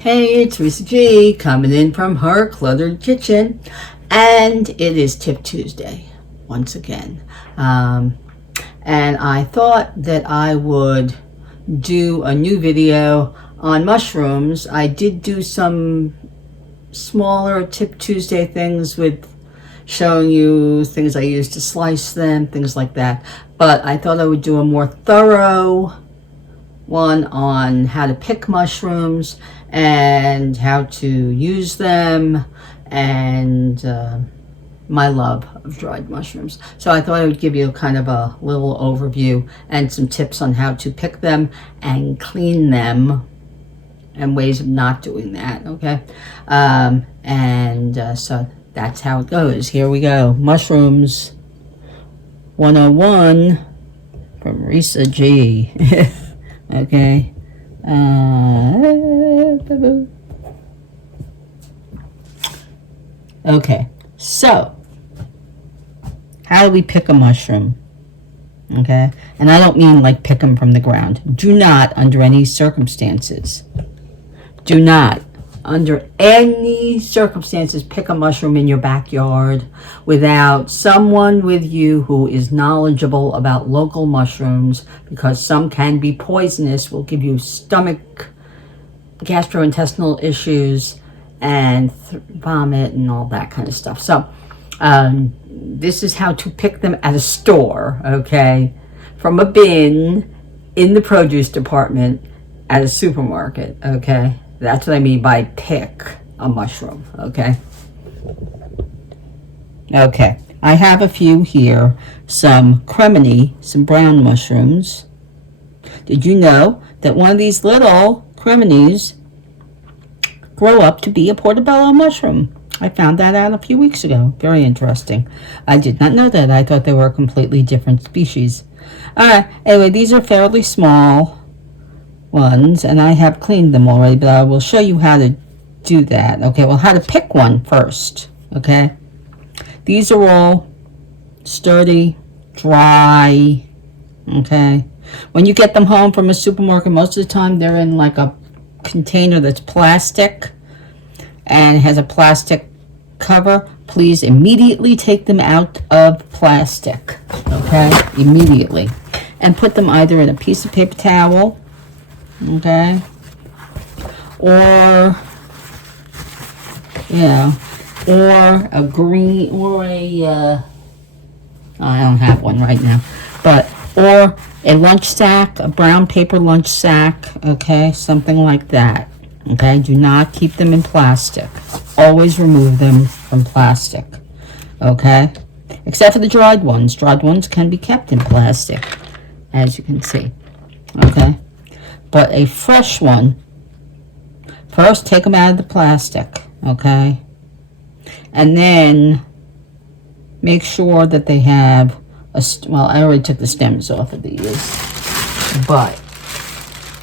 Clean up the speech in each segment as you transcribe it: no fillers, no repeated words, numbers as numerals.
Hey, it's Risa G coming in from her cluttered kitchen, and it is Tip Tuesday once again. And I thought that I would do a new video on mushrooms. I did do some smaller Tip Tuesday things with showing you things I use to slice them, things like that. But I thought I would do a more thorough one on how to pick mushrooms and how to use them, and my love of dried mushrooms. So I thought I would give you kind of a little overview and some tips on how to pick them and clean them and ways of not doing that, okay? So that's how it goes. Here we go. Mushrooms 101 from Risa G. Okay. Okay, so how do we pick a mushroom? Okay, and I don't mean like pick them from the ground. Do not, under any circumstances, do not, under any circumstances, pick a mushroom in your backyard without someone with you who is knowledgeable about local mushrooms, because some can be poisonous, will give you stomach, gastrointestinal issues, and vomit and all that kind of stuff. So this is how to pick them at a store, okay, from a bin in the produce department at a supermarket, okay. That's what I mean by pick a mushroom, okay? Okay, I have a few here. Some cremini, some brown mushrooms. Did you know that one of these little creminis grow up to be a portobello mushroom? I found that out a few weeks ago. Very interesting. I did not know that. I thought they were a completely different species. All right, anyway, these are fairly small ones, and I have cleaned them already, but I will show you how to do that. Okay, well, how to pick one first, okay? These are all sturdy, dry, okay? When you get them home from a supermarket, most of the time they're in like a container that's plastic and has a plastic cover. Please immediately take them out of plastic, okay? Immediately. And put them either in a piece of paper towel, okay, or a green, or a I don't have one right now, but or a lunch sack, a brown paper lunch sack, okay, something like that, okay. Do not keep them in plastic. Always remove them from plastic, okay, except for the dried ones. Dried ones can be kept in plastic, as you can see, okay. But a fresh one, first take them out of the plastic, okay? And then make sure that they have well, I already took the stems off of these, but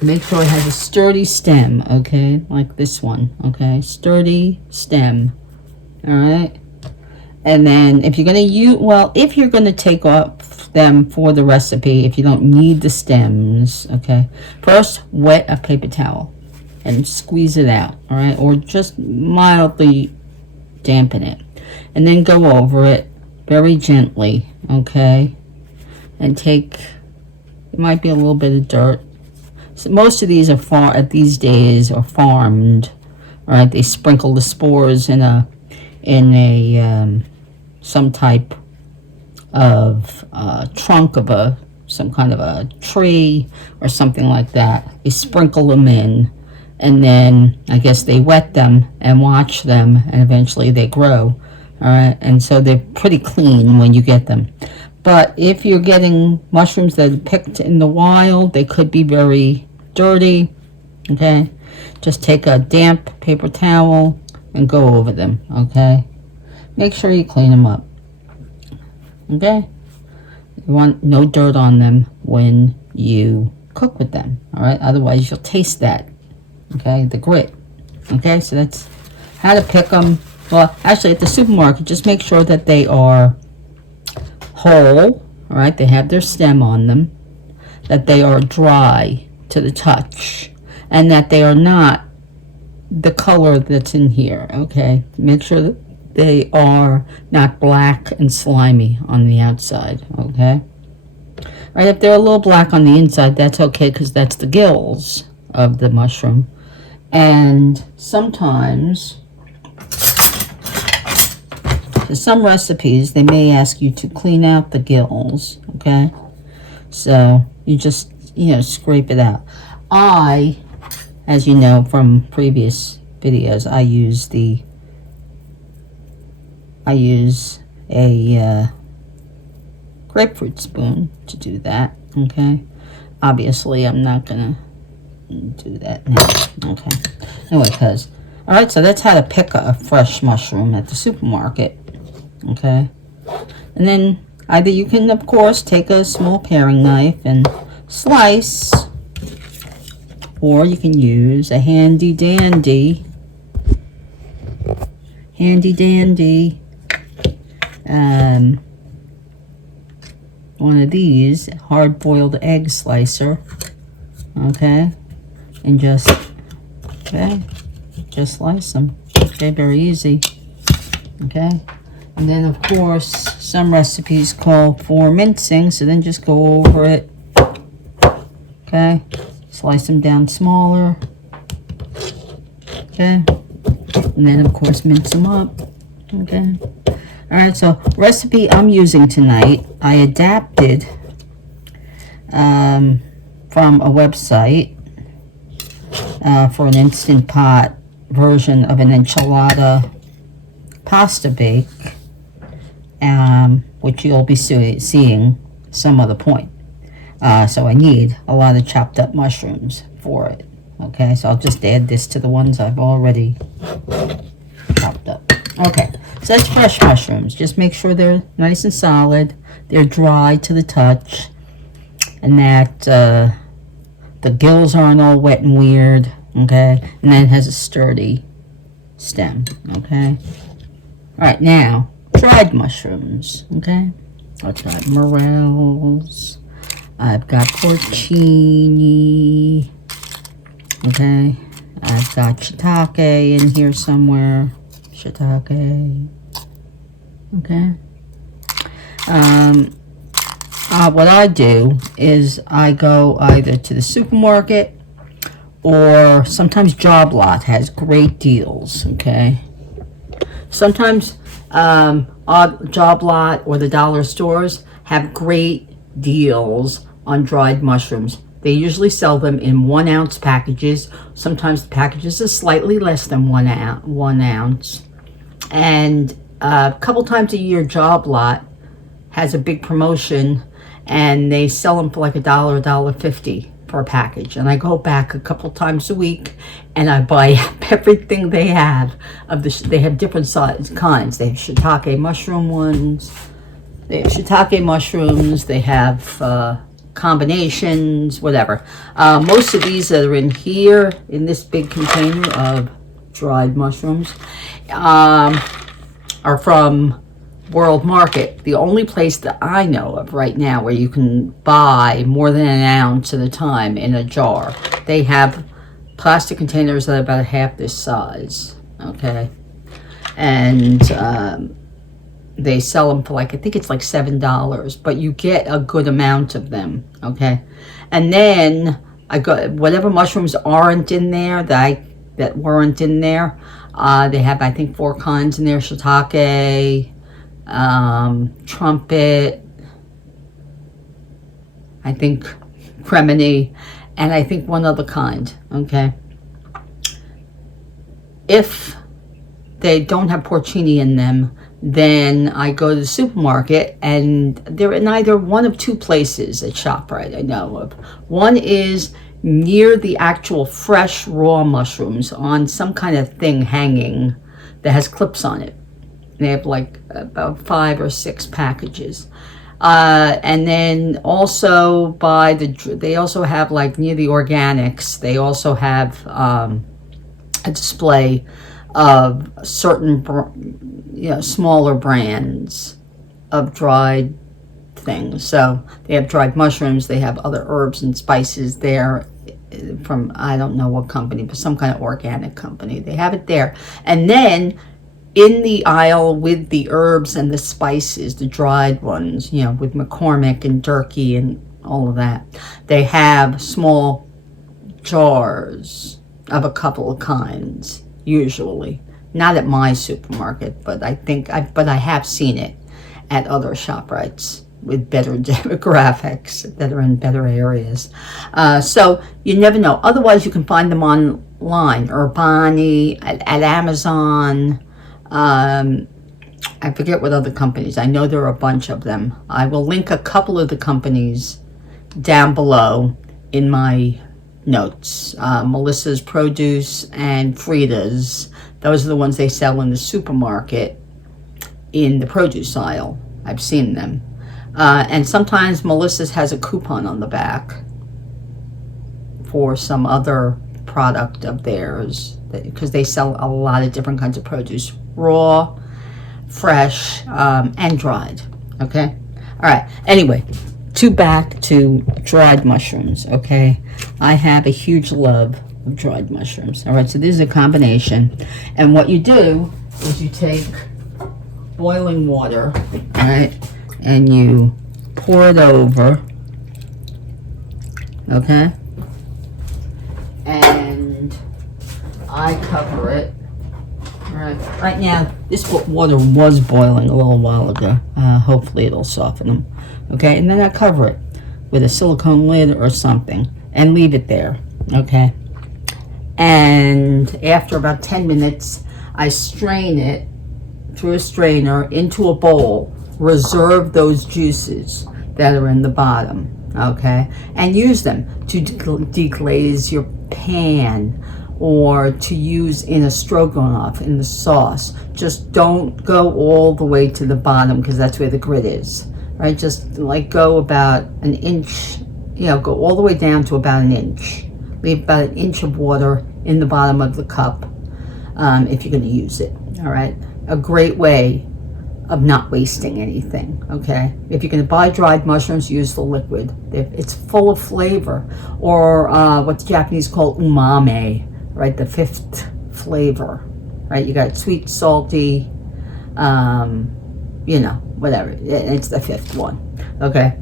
make sure it has a sturdy stem, okay? Like this one, okay? Sturdy stem, all right? And then if you're going to use, well, if you're going to take off them for the recipe, if you don't need the stems, okay, first wet a paper towel and squeeze it out, all right, or just mildly dampen it, and then go over it very gently, okay, and take, it might be a little bit of dirt. So most of these are these days are farmed, all right. They sprinkle the spores in a some type of trunk of some kind of a tree or something like that. They sprinkle them in, and then I guess they wet them and watch them, and eventually they grow, all right. And so they're pretty clean when you get them. But if you're getting mushrooms that are picked in the wild, they could be very dirty, okay. Just take a damp paper towel and go over them, okay. Make sure you clean them up, okay. You want no dirt on them when you cook with them, all right. Otherwise you'll taste that, okay, the grit, okay. So that's how to pick them. Well, actually at the supermarket, just make sure that they are whole, all right. They have their stem on them, that they are dry to the touch, and that they are not the color that's in here, okay? Make sure that they are not black and slimy on the outside, okay? Right, if they're a little black on the inside, that's okay, because that's the gills of the mushroom. And sometimes, for some recipes, they may ask you to clean out the gills, okay? So you just, scrape it out. As you know from previous videos, I use a grapefruit spoon to do that, okay? Obviously, I'm not gonna do that now, okay? Anyway, alright, so that's how to pick a fresh mushroom at the supermarket, okay? And then either you can, of course, take a small paring knife and slice, or you can use a handy dandy one of these hard-boiled egg slicer, okay, and just slice them, okay, very easy, okay. And then of course some recipes call for mincing, so then just go over it, okay, slice them down smaller, okay, and then of course mince them up, okay. Alright, so recipe I'm using tonight, I adapted from a website for an Instant Pot version of an enchilada pasta bake, which you'll be seeing some other point. So I need a lot of chopped up mushrooms for it. Okay, so I'll just add this to the ones I've already chopped up. Okay, so that's fresh mushrooms. Just make sure they're nice and solid, they're dry to the touch, and that the gills aren't all wet and weird, okay, and then it has a sturdy stem, okay. All right, now dried mushrooms, okay. I've got morels, I've got porcini, okay, I've got shiitake in here somewhere, shiitake, okay. What I do is I go either to the supermarket, or sometimes Job Lot has great deals, okay. Sometimes Job Lot or the dollar stores have great deals on dried mushrooms. They usually sell them in 1 ounce packages. Sometimes the packages are slightly less than 1 ounce. And a couple times a year, Job Lot has a big promotion, and they sell them for like $1, $1.50 for a package. And I go back a couple times a week and I buy everything they have. They have different kinds. They have shiitake mushroom ones. They have shiitake mushrooms. They have combinations, whatever. Most of these that are in here, in this big container of dried mushrooms, are from World Market, the only place that I know of right now where you can buy more than 1 ounce at a time in a jar. They have plastic containers that are about half this size, okay, and they sell them for like, I think it's like $7, but you get a good amount of them, okay. And then I got whatever mushrooms aren't in there that weren't in there. They have, I think, 4 kinds in there: shiitake, trumpet, I think cremini, and I think one other kind, okay. If they don't have porcini in them, then I go to the supermarket, and they're in either one of 2 places at ShopRite I know of. One is near the actual fresh raw mushrooms on some kind of thing hanging that has clips on it. They have like about 5 or 6 packages. And then also they also have, like near the organics, they also have a display of certain, smaller brands of dried things. So they have dried mushrooms, they have other herbs and spices there from, I don't know what company, but some kind of organic company. They have it there. And then in the aisle with the herbs and the spices, the dried ones, you know, with McCormick and Durkee and all of that, they have small jars of a couple of kinds, usually. Not at my supermarket, but I have seen it at other ShopRites with better demographics that are in better areas. So you never know. Otherwise, you can find them online, Urbani, at Amazon. I forget what other companies. I know there are a bunch of them. I will link a couple of the companies down below in my notes. Melissa's Produce and Frieda's. Those are the ones they sell in the supermarket in the produce aisle. I've seen them. And sometimes Melissa's has a coupon on the back for some other product of theirs, because they sell a lot of different kinds of produce, raw, fresh, and dried. Okay? All right. Anyway, back to dried mushrooms. Okay? I have a huge love of dried mushrooms. All right, so this is a combination. And what you do is you take boiling water, all right, and you pour it over, okay, and I cover it. All right now this water was boiling a little while ago. Hopefully it'll soften them, okay, and then I cover it with a silicone lid or something and leave it there, okay, and after about 10 minutes I strain it through a strainer into a bowl. Reserve those juices that are in the bottom, okay, and use them to deglaze your pan or to use in a stroganoff, in the sauce. Just don't go all the way to the bottom, because that's where the grit is, right? Just like go about an inch, you know, go all the way down to about an inch. Leave about an inch of water in the bottom of the cup if you're going to use it, all right? A great way of not wasting anything, okay? If you're going to buy dried mushrooms, use the liquid. It's full of flavor, or what the Japanese call umami, right? The fifth flavor, right? You got sweet, salty, you know, whatever. It's the fifth one, okay?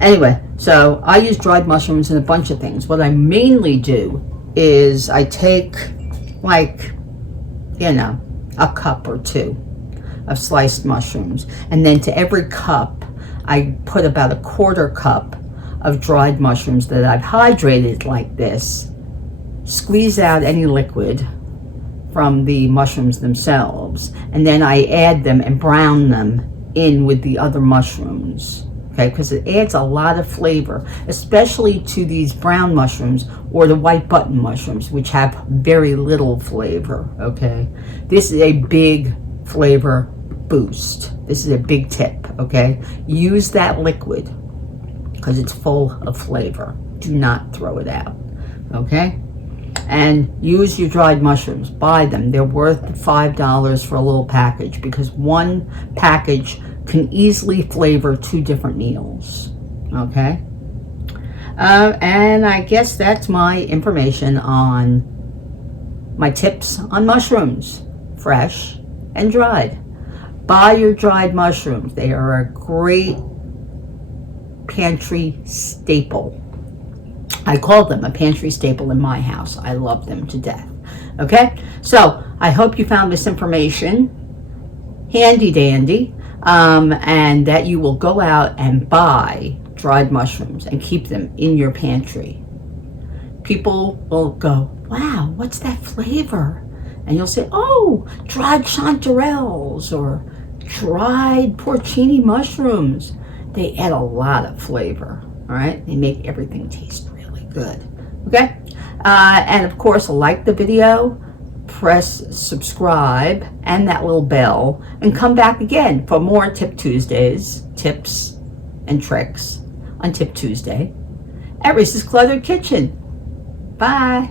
Anyway, so I use dried mushrooms in a bunch of things. What I mainly do is I take, like, you know, a cup or two of sliced mushrooms, and then to every cup I put about a quarter cup of dried mushrooms that I've hydrated like this, squeeze out any liquid from the mushrooms themselves, and then I add them and brown them in with the other mushrooms, okay, because it adds a lot of flavor, especially to these brown mushrooms or the white button mushrooms, which have very little flavor, okay. This is a big flavor boost. This is a big tip, okay? Use that liquid because it's full of flavor. Do not throw it out, okay? And use your dried mushrooms. Buy them. They're worth $5 for a little package, because one package can easily flavor 2 different meals, okay? And I guess that's my information on my tips on mushrooms, fresh and dried. Buy your dried mushrooms. They are a great pantry staple. I call them a pantry staple in my house. I love them to death. Okay? So, I hope you found this information handy dandy, and that you will go out and buy dried mushrooms and keep them in your pantry. People will go, wow, what's that flavor? And you'll say, oh, dried chanterelles or dried porcini mushrooms. They add a lot of flavor, all right? They make everything taste really good, okay? And of course, like the video, press subscribe and that little bell, and come back again for more Tip Tuesdays, tips and tricks on Tip Tuesday at Reese's Cluttered Kitchen. Bye.